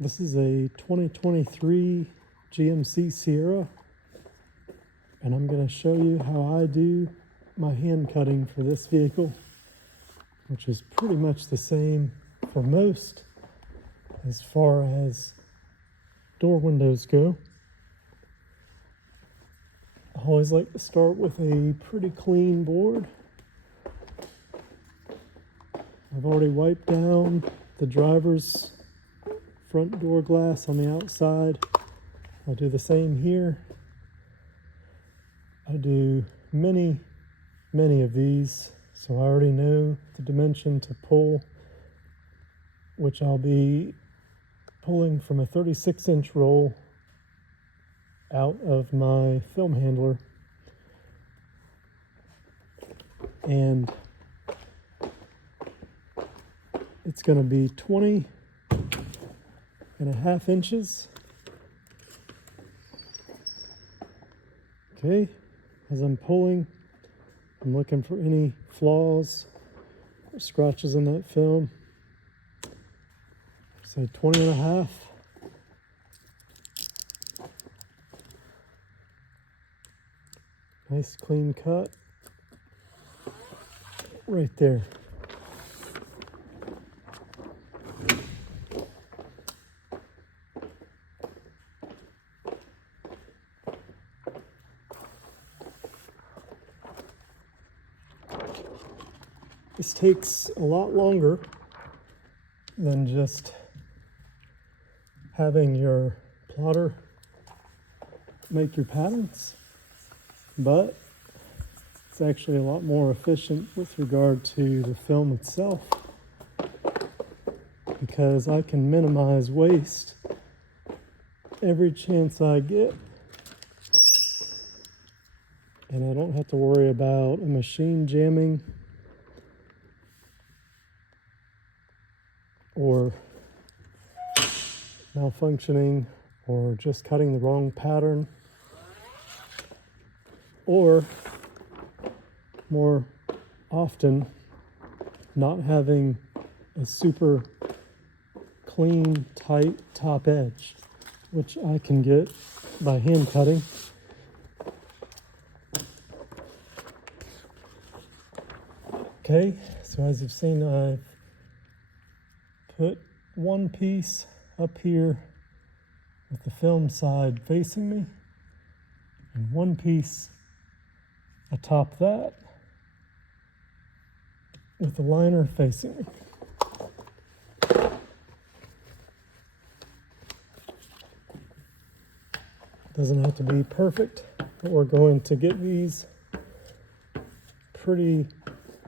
This is a 2023 GMC Sierra, and I'm going to show you how I do my hand cutting for this vehicle, which is pretty much the same for most as far as door windows go. I always like to start with a pretty clean board. I've already wiped down the driver's front door glass on the outside. I'll do the same here. I do many of these, so I already know the dimension to pull, which I'll be pulling from a 36-inch roll out of my film handler. And it's going to be 20.5 inches. Okay, as I'm pulling, I'm looking for any flaws or scratches in that film. Say 20.5. Nice clean cut right there. This takes a lot longer than just having your plotter make your patterns, but it's actually a lot more efficient with regard to the film itself, because I can minimize waste every chance I get, and I don't have to worry about a machine jamming or malfunctioning or just cutting the wrong pattern, or more often not having a super clean, tight top edge, which I can get by hand cutting. Okay, so as you've seen, I've put one piece up here with the film side facing me, and one piece atop that with the liner facing me. Doesn't have to be perfect, but we're going to get these pretty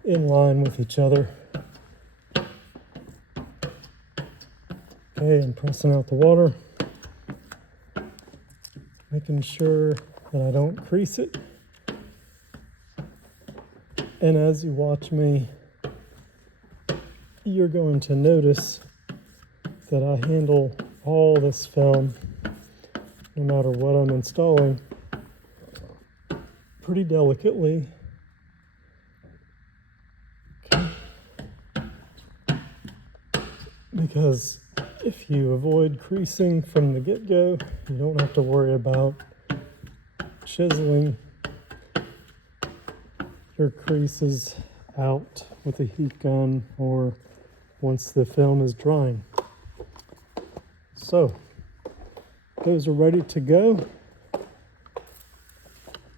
in line with each other. Okay, I'm pressing out the water, making sure that I don't crease it. And as you watch me, you're going to notice that I handle all this film, no matter what I'm installing, pretty delicately. Okay. Because if you avoid creasing from the get-go, you don't have to worry about chiseling your creases out with a heat gun or once the film is drying. So, those are ready to go.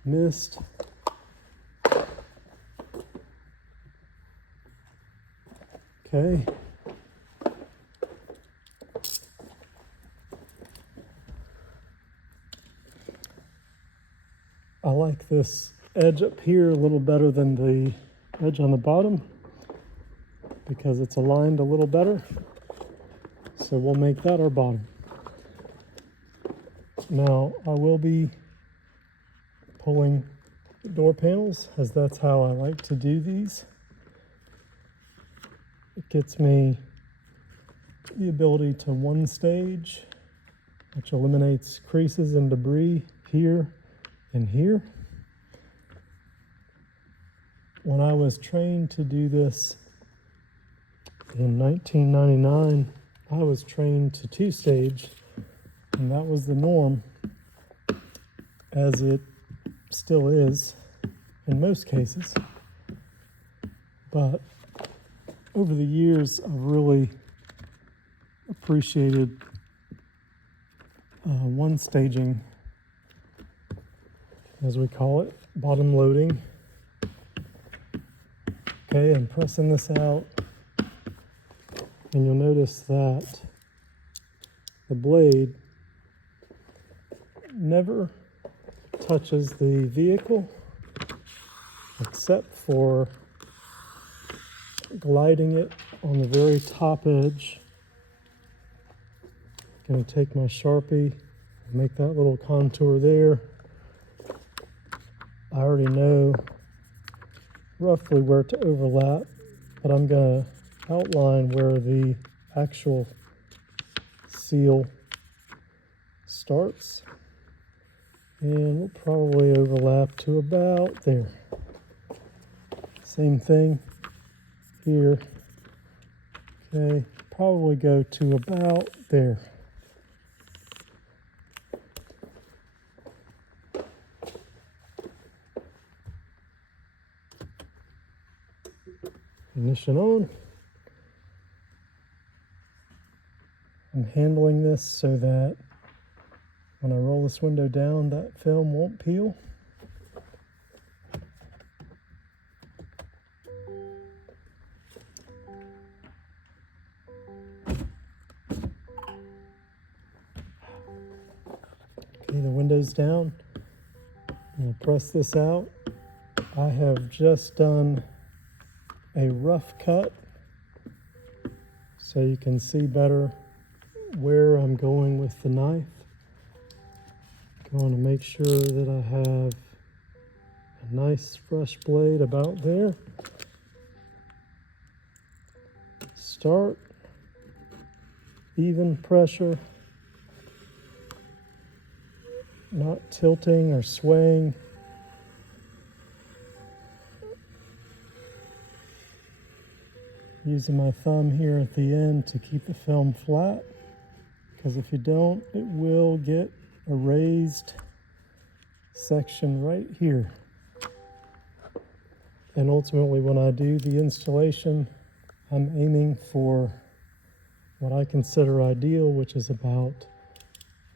Mist. Okay. I like this edge up here a little better than the edge on the bottom because it's aligned a little better. So we'll make that our bottom. Now I will be pulling the door panels, as that's how I like to do these. It gets me the ability to one stage, which eliminates creases and debris here and here. When I was trained to do this in 1999, I was trained to two-stage, and that was the norm, as it still is in most cases. But over the years, I've really appreciated one staging, as we call it, bottom loading. Okay, I'm pressing this out, and you'll notice that the blade never touches the vehicle except for gliding it on the very top edge. I'm going to take my Sharpie, make that little contour there. I already know roughly where to overlap, but I'm going to outline where the actual seal starts, and we'll probably overlap to about there. Same thing here. Okay, probably go to about there. Ignition on. I'm handling this so that when I roll this window down, that film won't peel. Okay, the window's down. I'm going to press this out. I have just done a rough cut so you can see better where I'm going with the knife. Going to make sure that I have a nice fresh blade about there. Start, even pressure, not tilting or swaying. Using my thumb here at the end to keep the film flat, because if you don't, it will get a raised section right here. And ultimately, when I do the installation, I'm aiming for what I consider ideal, which is about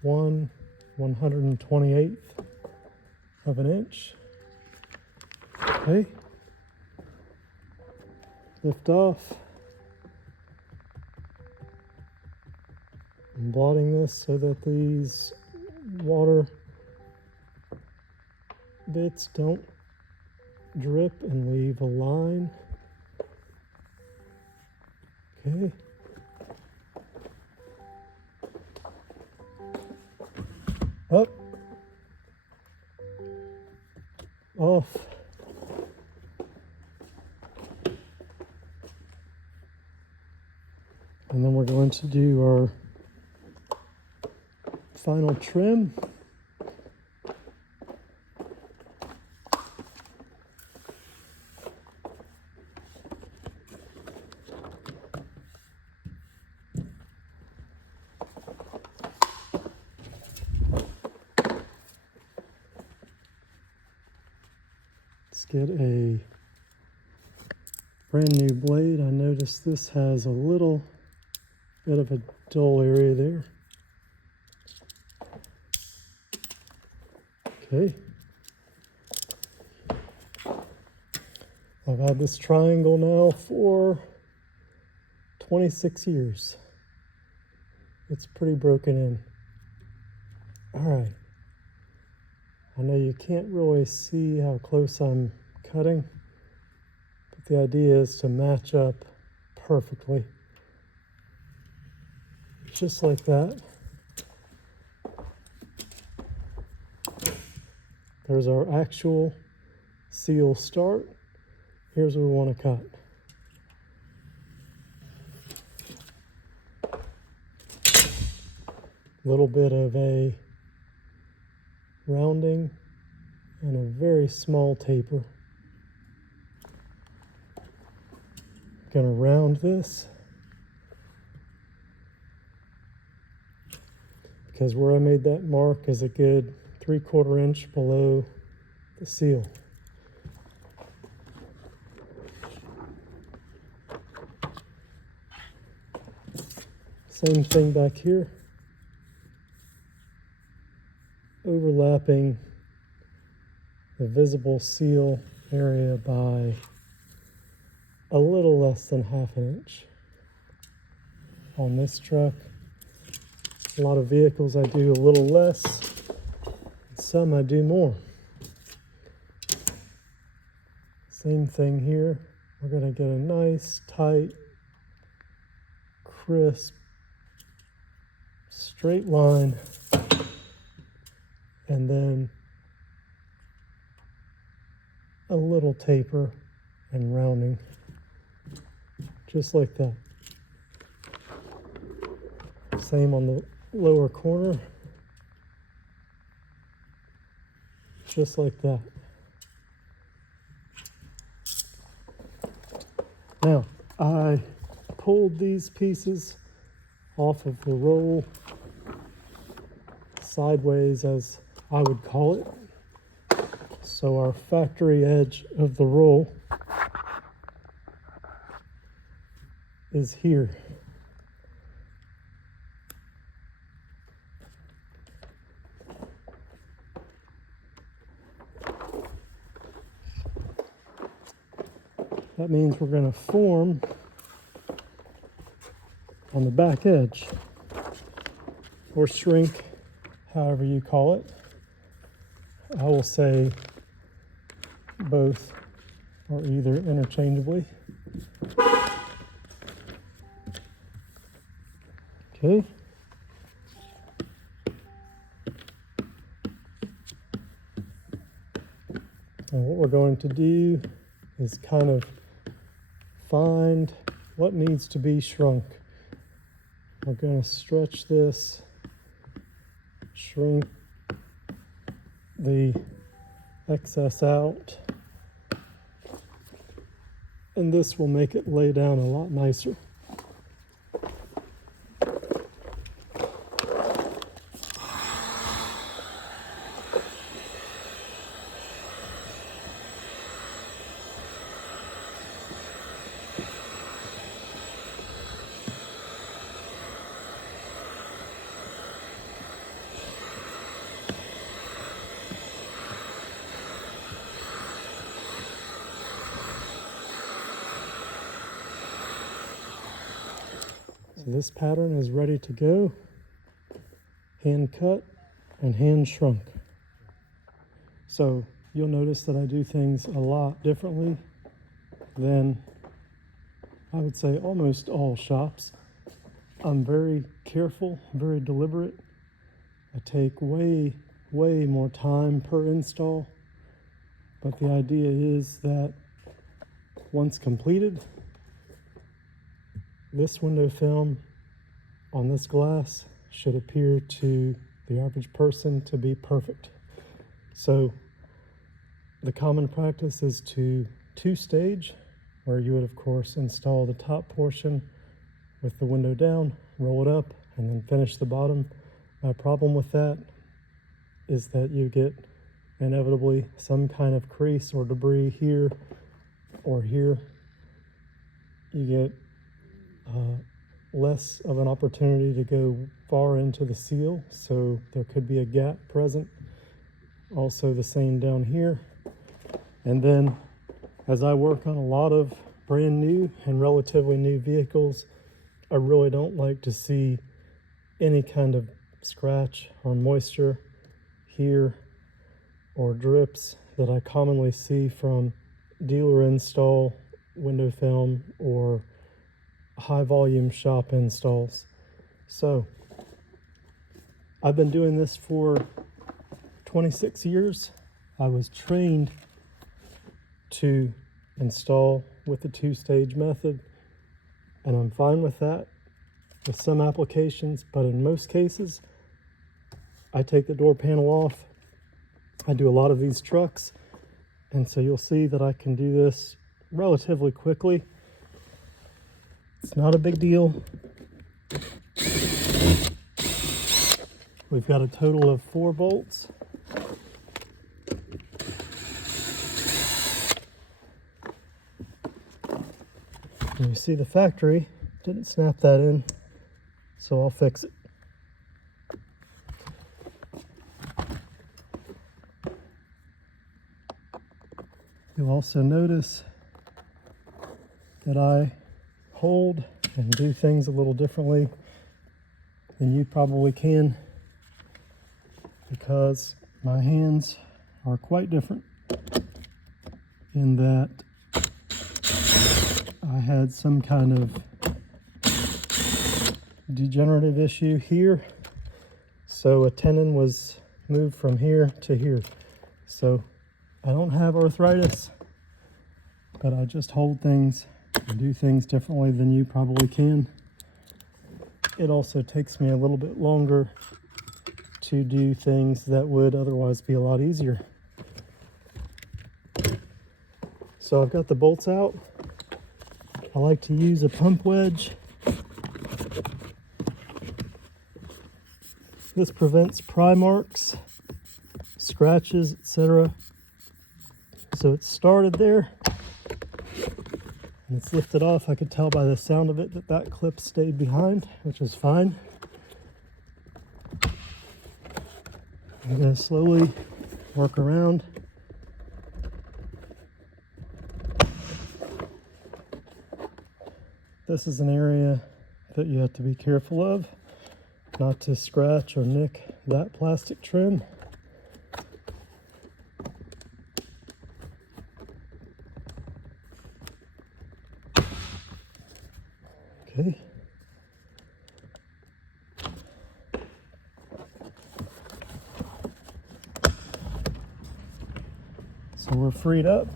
1/128th of an inch. Okay. Lift off. I'm blotting this so that these water bits don't drip and leave a line. Okay. Up. Off. And then we're going to do our final trim. Let's get a brand new blade. I noticed this has a little bit of a dull area there. Okay. I've had this triangle now for 26 years. It's pretty broken in. All right. I know you can't really see how close I'm cutting, but the idea is to match up perfectly. Just like that. There's our actual seal start. Here's where we want to cut. A little bit of a rounding and a very small taper. Going to round this. because where I made that mark is a good 3/4 inch below the seal. Same thing back here, overlapping the visible seal area by a little less than 1/2 inch. On this truck, a lot of vehicles I do a little less, some I do more. Same thing here. We're going to get a nice, tight, crisp, straight line, and then a little taper and rounding, just like that. Same on the lower corner, just like that. Now, I pulled these pieces off of the roll sideways, as I would call it. So our factory edge of the roll is here. That means we're going to form on the back edge, or shrink, however you call it. I will say both or either interchangeably. Okay. And what we're going to do is kind of find what needs to be shrunk. We're going to stretch this, shrink the excess out, and this will make it lay down a lot nicer. So this pattern is ready to go, hand cut and hand shrunk. So you'll notice that I do things a lot differently than, I would say, almost all shops. I'm very careful, very deliberate. I take way more time per install, but the idea is that once completed, this window film on this glass should appear to the average person to be perfect. So the common practice is to two-stage, where you would of course install the top portion with the window down, roll it up, and then finish the bottom. My problem with that is that you get inevitably some kind of crease or debris here or here. You get less of an opportunity to go far into the seal, so there could be a gap present. Also the same down here. And then as I work on a lot of brand new and relatively new vehicles, I really don't like to see any kind of scratch or moisture here or drips that I commonly see from dealer install window film or high volume shop installs. So I've been doing this for 26 years. I was trained to install with the two-stage method, and I'm fine with that with some applications, but in most cases I take the door panel off. I do a lot of these trucks, and so you'll see that I can do this relatively quickly. It's not a big deal. We've got a total of 4 bolts. And you see the factory didn't snap that in, so I'll fix it. You'll also notice that I hold and do things a little differently than you probably can, because my hands are quite different in that I had some kind of degenerative issue here, so a tendon was moved from here to here. So I don't have arthritis, but I just hold things and do things differently than you probably can. It also takes me a little bit longer to do things that would otherwise be a lot easier. So I've got the bolts out. I like to use a pump wedge. This prevents pry marks, scratches, etc. So it's started there and it's lifted off. I could tell by the sound of it that that clip stayed behind, which is fine. I'm going to slowly work around. This is an area that you have to be careful of, not to scratch or nick that plastic trim. Okay. So we're freed up.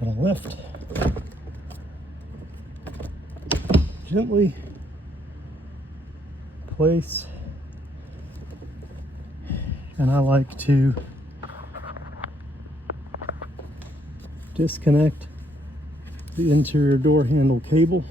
Gonna lift. Gently place. And I like to disconnect the interior door handle cable.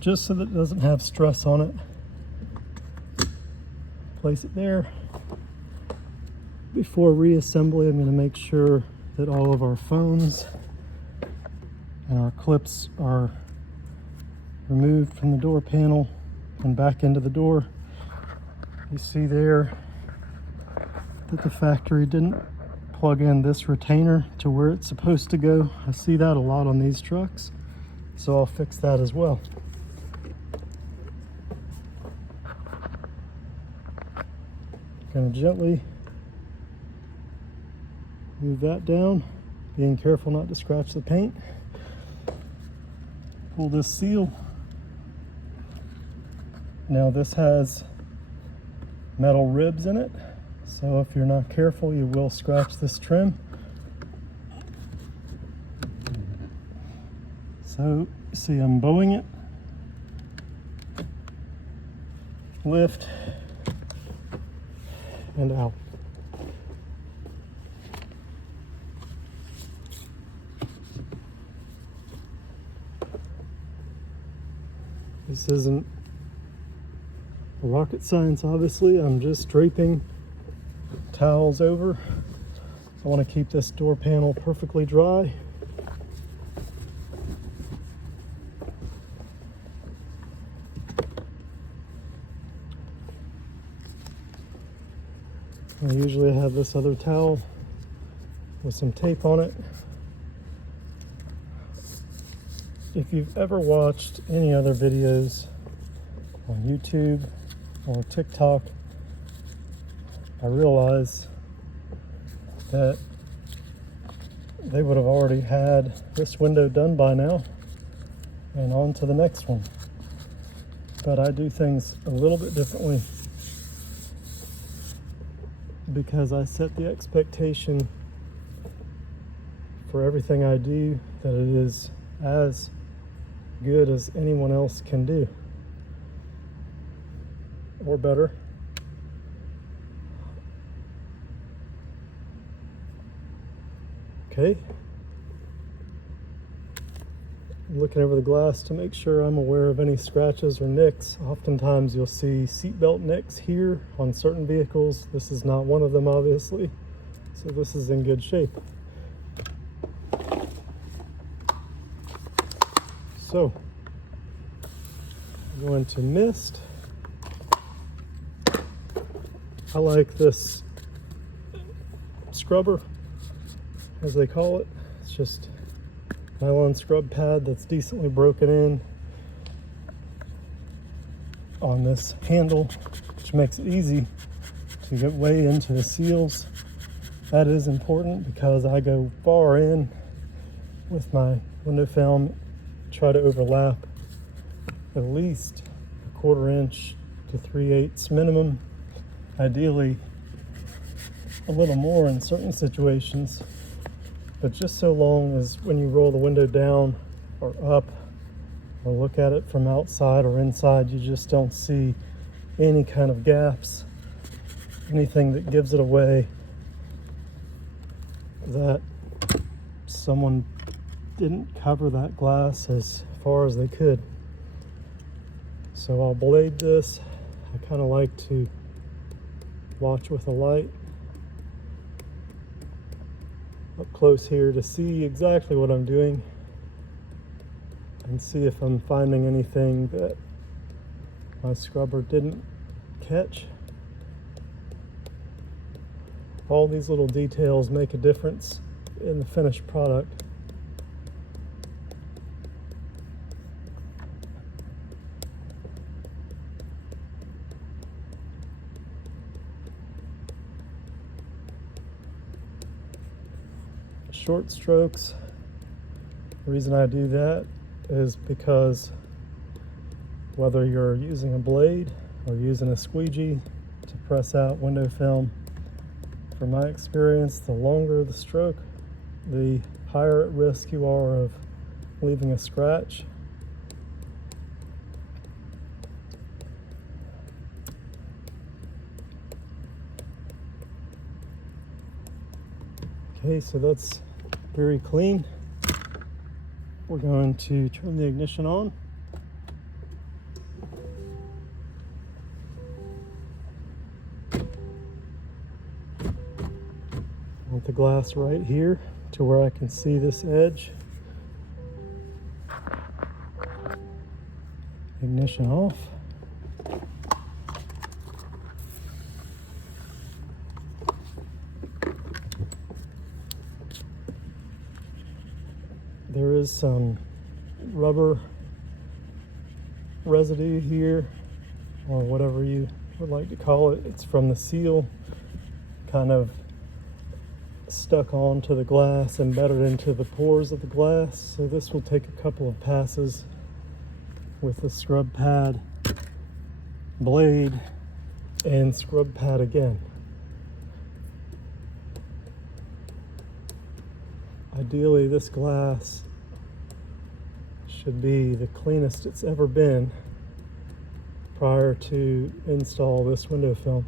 Just so that it doesn't have stress on it. Place it there. Before reassembly, I'm going to make sure that all of our phones and our clips are removed from the door panel and back into the door. You see there that the factory didn't plug in this retainer to where it's supposed to go. I see that a lot on these trucks, so I'll fix that as well. Going to gently move that down, being careful not to scratch the paint. Pull this seal. Now this has metal ribs in it, so if you're not careful you will scratch this trim. So see, I'm bowing it. Lift and out. This isn't rocket science, obviously. I'm just draping towels over. I want to keep this door panel perfectly dry. I usually have this other towel with some tape on it. If you've ever watched any other videos on YouTube or TikTok, I realize that they would have already had this window done by now and on to the next one. But I do things a little bit differently because I set the expectation for everything I do that it is as good as anyone else can do. or better. Okay. I'm looking over the glass to make sure I'm aware of any scratches or nicks. Oftentimes you'll see seatbelt nicks here on certain vehicles. This is not one of them, obviously. So this is in good shape. So I'm going to mist. I like this scrubber, as they call it. It's just nylon scrub pad that's decently broken in on this handle, which makes it easy to get way into the seals. That is important because I go far in with my window film, try to overlap at least a 1/4 inch to 3/8 minimum, ideally a little more in certain situations, but just so long as when you roll the window down or up or look at it from outside or inside, you just don't see any kind of gaps, anything that gives it away that someone didn't cover that glass as far as they could. So I'll blade this. I kind of like to watch with a light up close here to see exactly what I'm doing and see if I'm finding anything that my scrubber didn't catch. All these little details make a difference in the finished product. Short strokes. The reason I do that is because whether you're using a blade or using a squeegee to press out window film, from my experience, the longer the stroke, the higher at risk you are of leaving a scratch. Okay, so that's very clean. We're going to turn the ignition on. I want the glass right here to where I can see this edge. Ignition off. There is some rubber residue here, or whatever you would like to call it. It's from the seal, kind of stuck onto the glass, embedded into the pores of the glass. So this will take a couple of passes with the scrub pad, blade, and scrub pad again. Ideally, this glass should be the cleanest it's ever been prior to install this window film.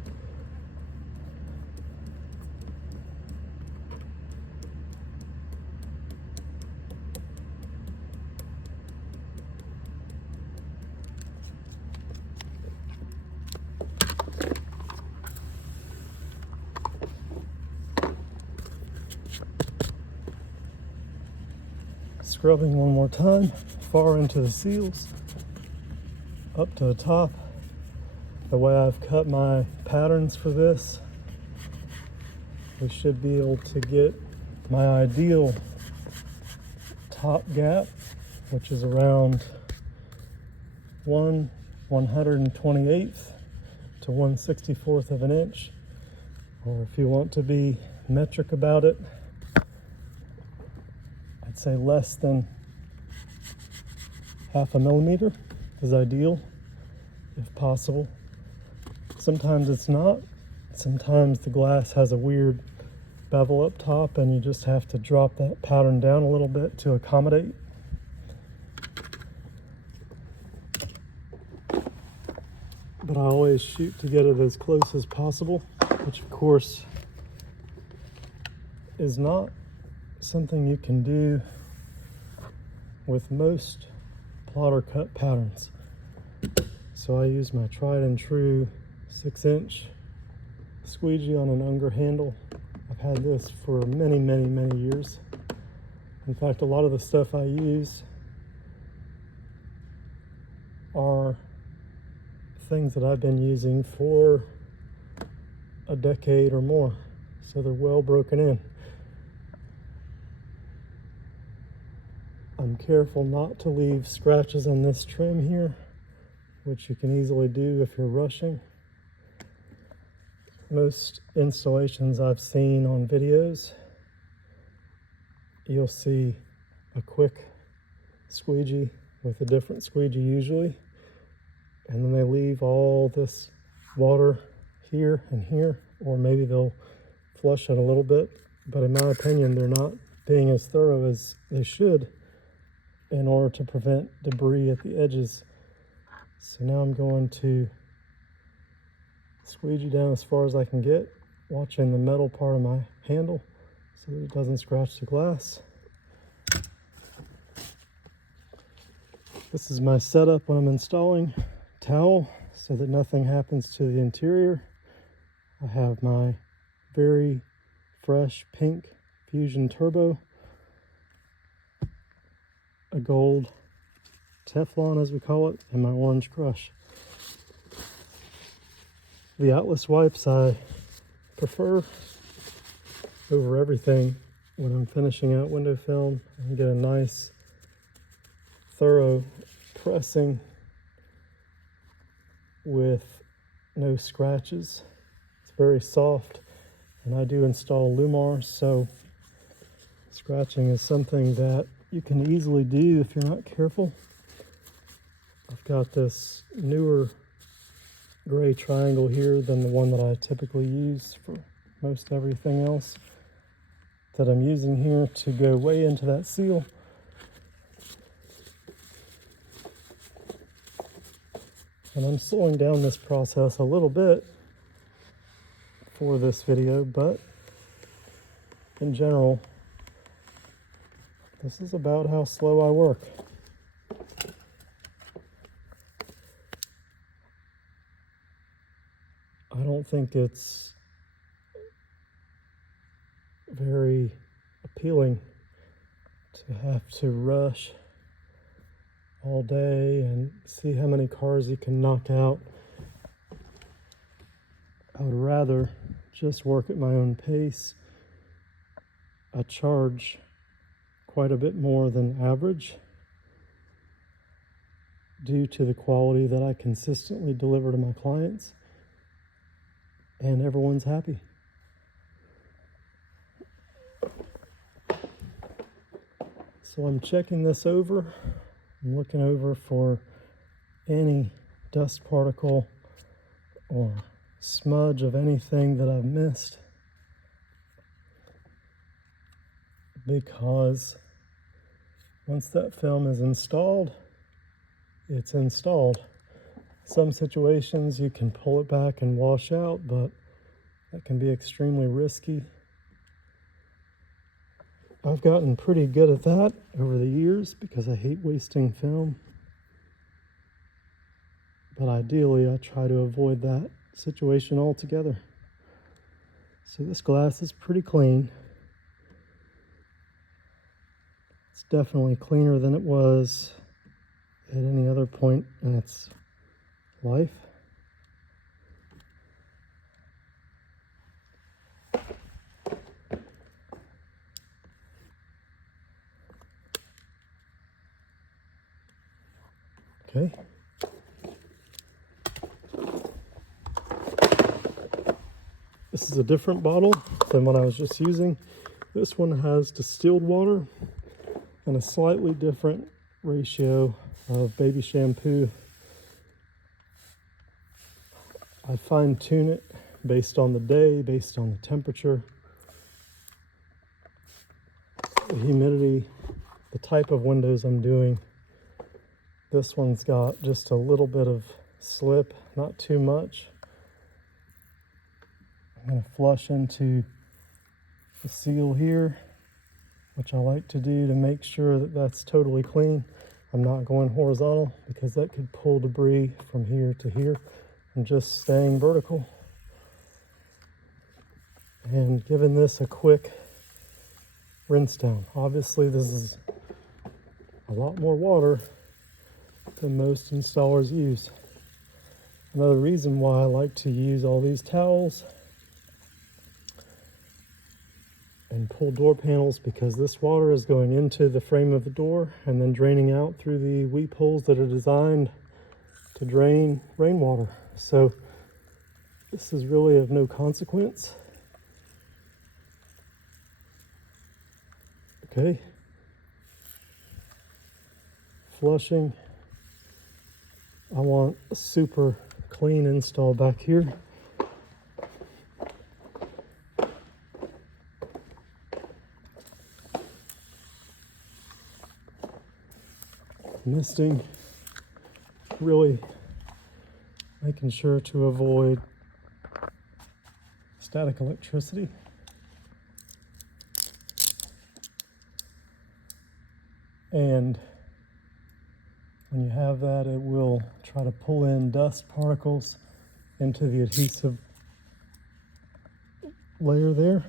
Scrubbing one more time, far into the seals, up to the top. The way I've cut my patterns for this, we should be able to get my ideal top gap, which is around 1/128th to 1/64th of an inch, or if you want to be metric about it, I'd say less than 1/2 millimeter is ideal, if possible. Sometimes it's not. Sometimes the glass has a weird bevel up top and you just have to drop that pattern down a little bit to accommodate. But but I always shoot to get it as close as possible, which of course is not something you can do with most plotter cut patterns. So I use my tried and true 6-inch squeegee on an Unger handle. I've had this for many years. In fact, a lot of the stuff I use are things that I've been using for a decade or more, so they're well broken in. I'm careful not to leave scratches on this trim here, which you can easily do if you're rushing. Most installations I've seen on videos, you'll see a quick squeegee with a different squeegee usually, and then they leave all this water here and here, or maybe they'll flush it a little bit, but in my opinion they're not being as thorough as they should in order to prevent debris at the edges. So now I'm going to squeegee down as far as I can get, watching the metal part of my handle so that it doesn't scratch the glass. This is my setup when I'm installing. Towel so that nothing happens to the interior. I have my very fresh pink Fusion Turbo, a gold Teflon as we call it, and my orange Crush. The Atlas wipes I prefer over everything when I'm finishing out window film and get a nice thorough pressing with no scratches. It's very soft, and I do install LLumar, so scratching is something that you can easily do if you're not careful. I've got this newer gray triangle here than the one that I typically use for most everything else that I'm using here to go way into that seal. And I'm slowing down this process a little bit for this video, but in general, this is about how slow I work. I don't think it's very appealing to have to rush all day and see how many cars you can knock out. I would rather just work at my own pace. I charge quite a bit more than average due to the quality that I consistently deliver to my clients, and everyone's happy. So I'm checking this over. I'm looking over for any dust particle or smudge of anything that I've missed, because once that film is installed, it's installed. Some situations you can pull it back and wash out, but that can be extremely risky. I've gotten pretty good at that over the years because I hate wasting film. But ideally, I try to avoid that situation altogether. So this glass is pretty clean. It's definitely cleaner than it was at any other point in its life. Okay. This is a different bottle than what I was just using. This one has distilled water and a slightly different ratio of baby shampoo. I fine tune it based on the day, based on the temperature, the humidity, the type of windows I'm doing. This one's got just a little bit of slip, not too much. I'm going to flush into the seal here, which I like to do to make sure that that's totally clean. I'm not going horizontal because that could pull debris from here to here. I'm just staying vertical and giving this a quick rinse down. Obviously this is a lot more water than most installers use. Another reason why I like to use all these towels and pull door panels, because this water is going into the frame of the door and then draining out through the weep holes that are designed to drain rainwater. So this is really of no consequence. Okay. Flushing. I want a super clean install back here. Misting, really making sure to avoid static electricity. And when you have that, it will try to pull in dust particles into the adhesive layer there.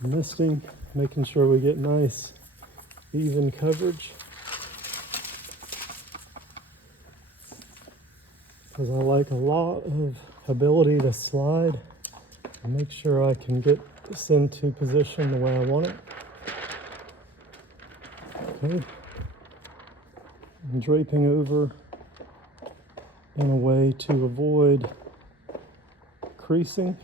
Misting, making sure we get nice, even coverage. Because I like a lot of ability to slide and make sure I can get this into position the way I want it. Okay. I'm draping over in a way to avoid creasing.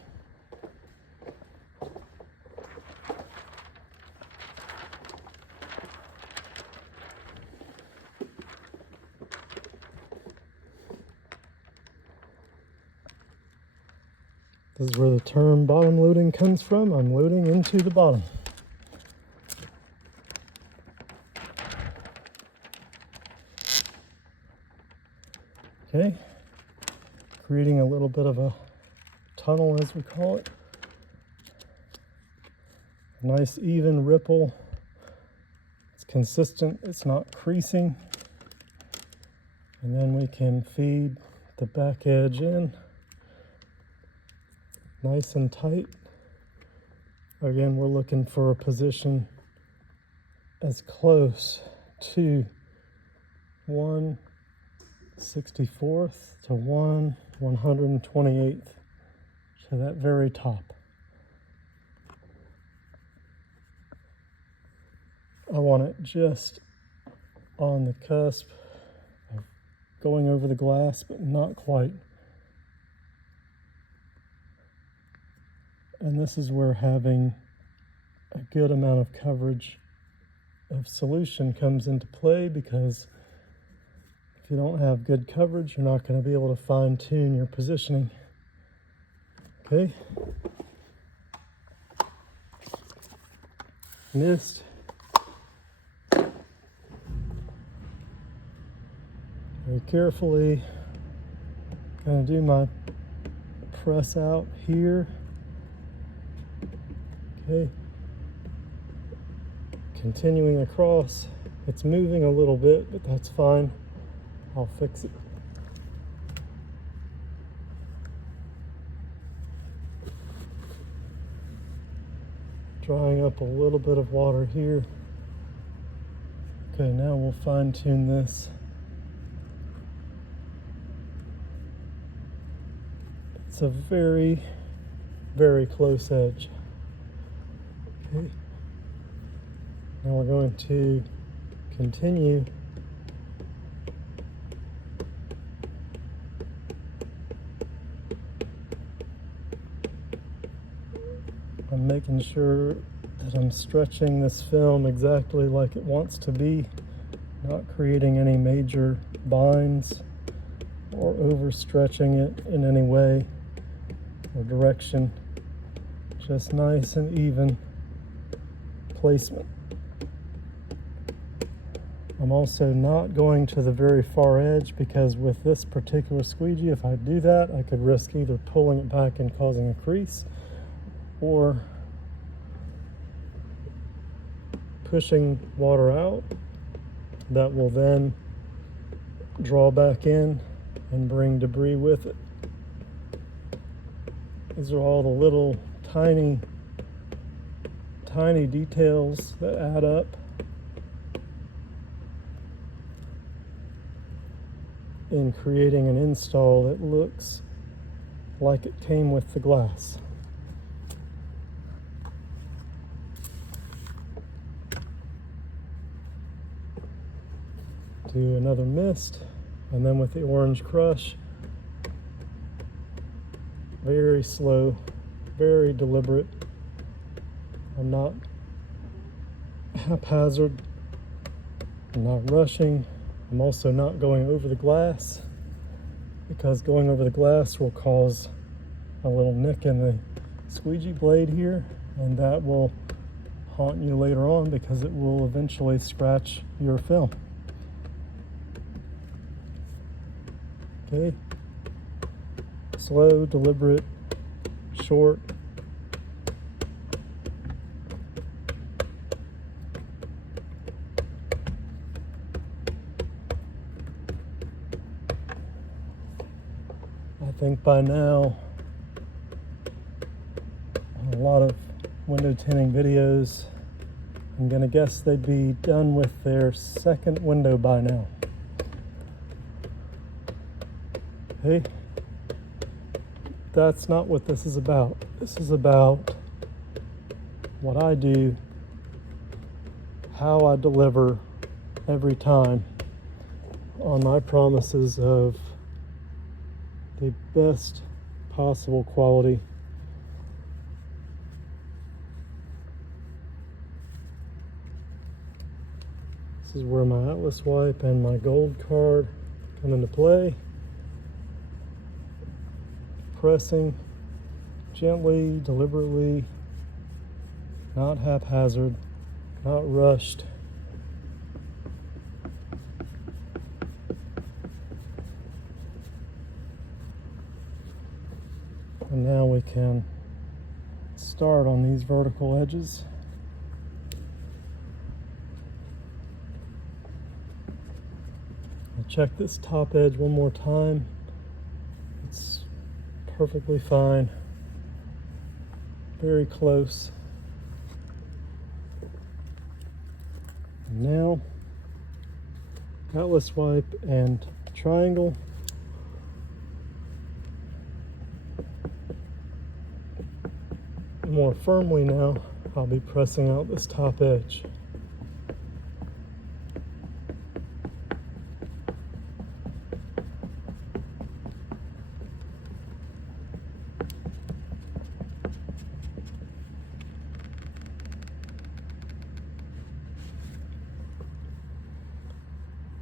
This is where the term bottom loading comes from. I'm loading into the bottom. Okay, creating a little bit of a tunnel, as we call it. A nice even ripple. It's consistent, it's not creasing. And then we can feed the back edge in. Nice and tight. Again, we're looking for a position as close to 1/64 to 1/128, so that very top. I want it just on the cusp of going over the glass, but not quite. And this is where having a good amount of coverage of solution comes into play, because if you don't have good coverage, you're not going to be able to fine-tune your positioning. Okay. Mist. Very carefully. Going to do my press out here. Okay. Continuing across. It's moving a little bit, but that's fine. I'll fix it. Drying up a little bit of water here. Okay, now we'll fine tune this. It's a very, very close edge. Okay. Now we're going to continue I'm making sure that I'm stretching this film exactly like it wants to be, not creating any major binds or overstretching it in any way or direction. Just nice and even placement. I'm also not going to the very far edge, because with this particular squeegee, if I do that, I could risk either pulling it back and causing a crease, or pushing water out that will then draw back in and bring debris with it. These are all the little tiny details that add up. In creating an install that looks like it came with the glass. Do another mist, and then with the orange crush, very slow, very deliberate. I'm not haphazard, I'm not rushing. I'm also not going over the glass, because going over the glass will cause a little nick in the squeegee blade here, and that will haunt you later on because it will eventually scratch your film. Okay, slow, deliberate, short. I think by now, a lot of window tinting videos, I'm gonna guess they'd be done with their second window by now. Hey, that's not what this is about. This is about what I do, how I deliver every time on my promises of the best possible quality. This is where my Atlas wipe and my gold card come into play. Pressing gently, deliberately, not haphazard, not rushed. And now we can start on these vertical edges. I'll check this top edge one more time. It's perfectly fine. Very close. And now, Atlas wipe and triangle. More firmly now, I'll be pressing out this top edge.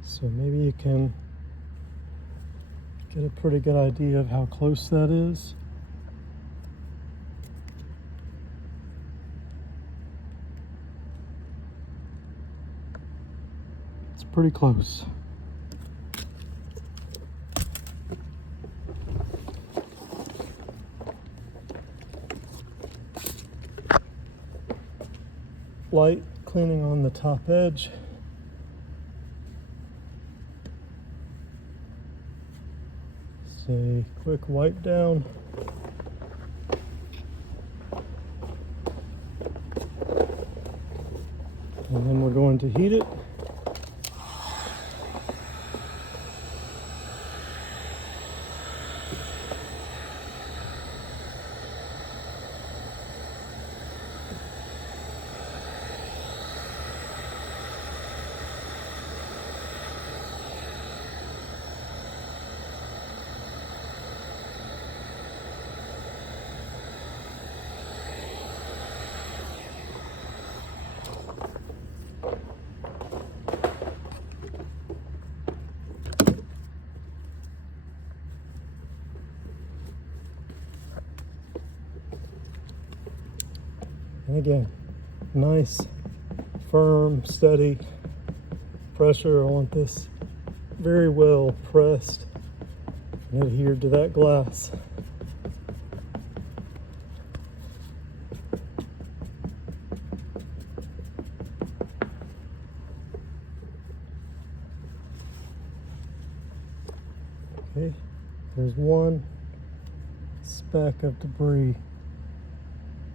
So maybe you can get a pretty good idea of how close that is. It's pretty close. Light cleaning on the top edge. A quick wipe down. And then we're going to heat it. And again, nice, firm, steady pressure. I want this very well pressed and adhered to that glass. Okay, there's one speck of debris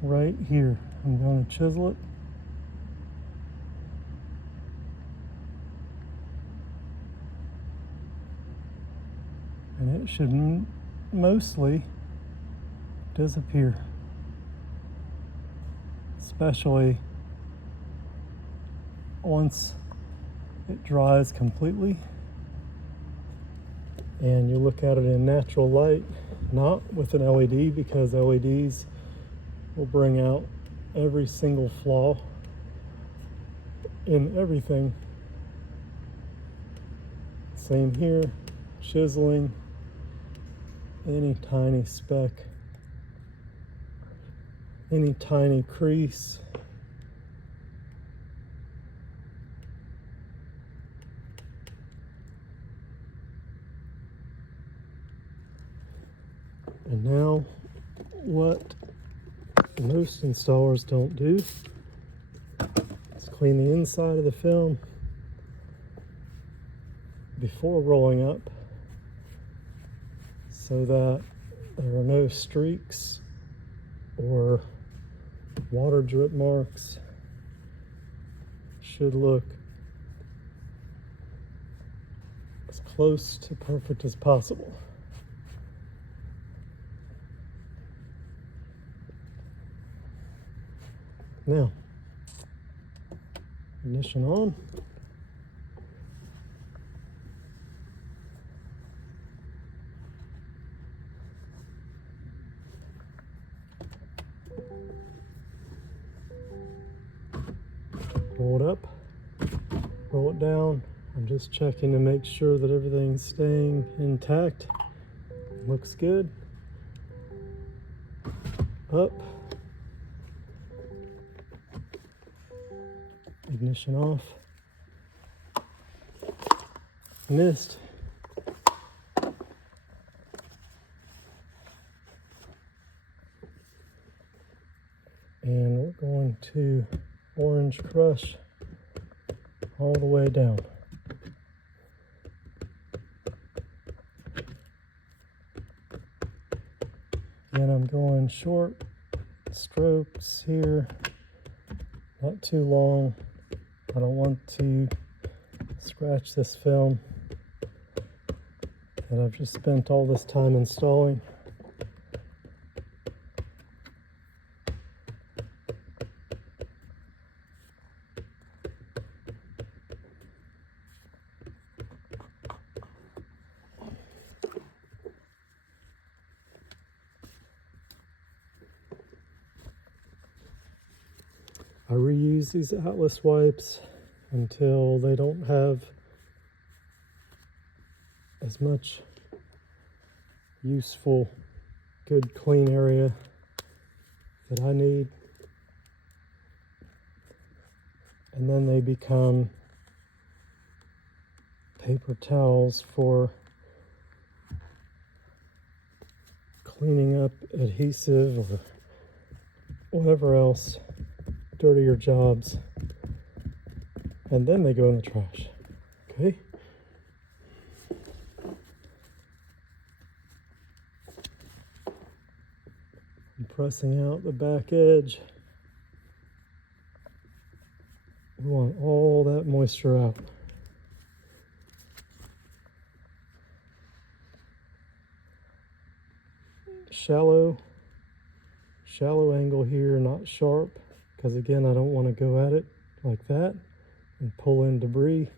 right here. I'm going to chisel it. And it should mostly disappear, especially once it dries completely and you look at it in natural light, not with an LED, because LEDs will bring out every single flaw in everything. Same here, chiseling any tiny speck, any tiny crease. And now, what most installers don't do is clean the inside of the film before rolling up, so that there are no streaks or water drip marks. Should look as close to perfect as possible. Now, ignition on. Roll it up, roll it down. I'm just checking to make sure that everything's staying intact. Looks good. Up. Ignition off. Missed. And we're going to orange crush all the way down. Again, I'm going short strokes here, not too long. I don't want to scratch this film that I've just spent all this time installing. I reuse these Atlas wipes until they don't have as much useful, good clean area that I need. And then they become paper towels for cleaning up adhesive or whatever else, dirtier jobs, and then they go in the trash. Okay. I'm pressing out the back edge. We want all that moisture out. Shallow angle here, not sharp, because again, I don't want to go at it like that and pull in debris.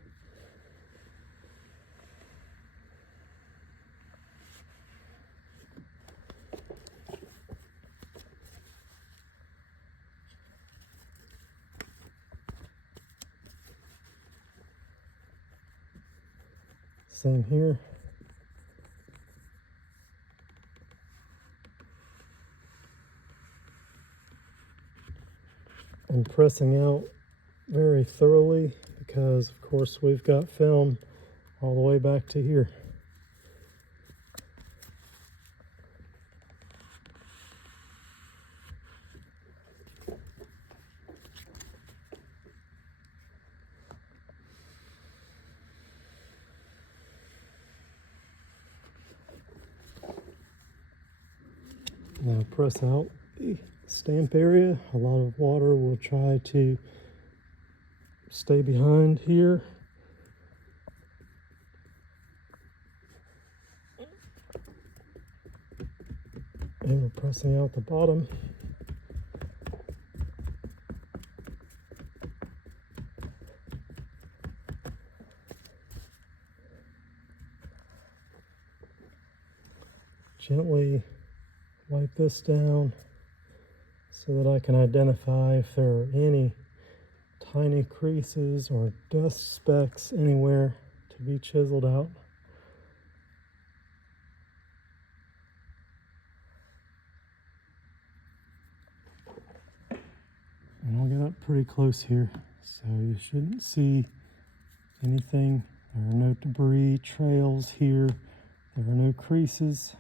Same here. I'm pressing out very thoroughly because of course we've got film all the way back to here. Now press out the stamp area. A lot of water will try to stay behind here. And we're pressing out the bottom. Gently wipe this down so that I can identify if there are any tiny creases or dust specks anywhere to be chiseled out. And I'll get up pretty close here, so you shouldn't see anything. There are no debris trails here. There are no creases.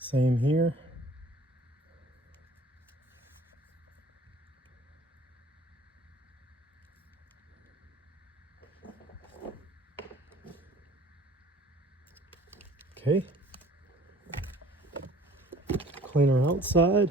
Same here. Okay. Clean our outside.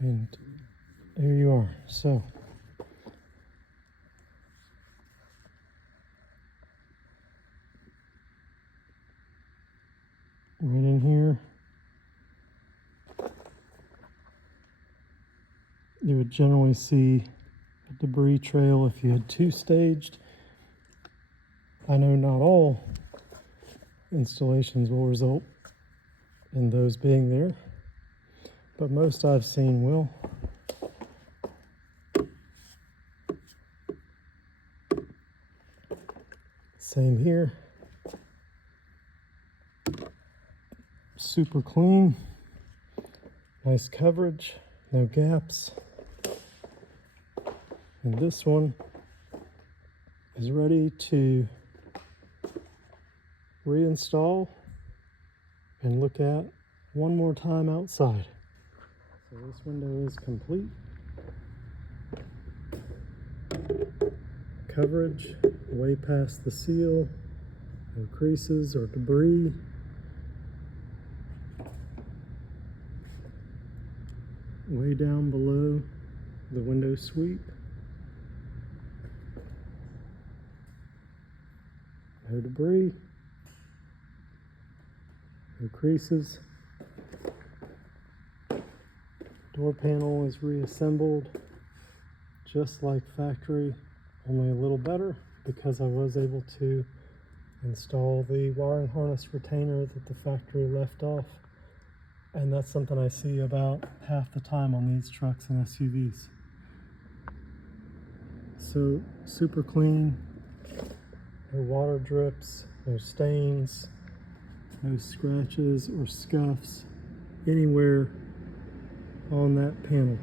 And there you are. So right in here, you would generally see a debris trail if you had two-staged. I know not all installations will result in those being there, but most I've seen will. Same here. Super clean. Nice coverage, no gaps. And this one is ready to reinstall and look at one more time outside. So this window is complete. Coverage way past the seal, no creases or debris. Way down below the window sweep. No debris, no creases. Door panel is reassembled just like factory, only a little better because I was able to install the wiring harness retainer that the factory left off. And that's something I see about half the time on these trucks and SUVs. So super clean, no water drips, no stains, no scratches or scuffs anywhere on that panel.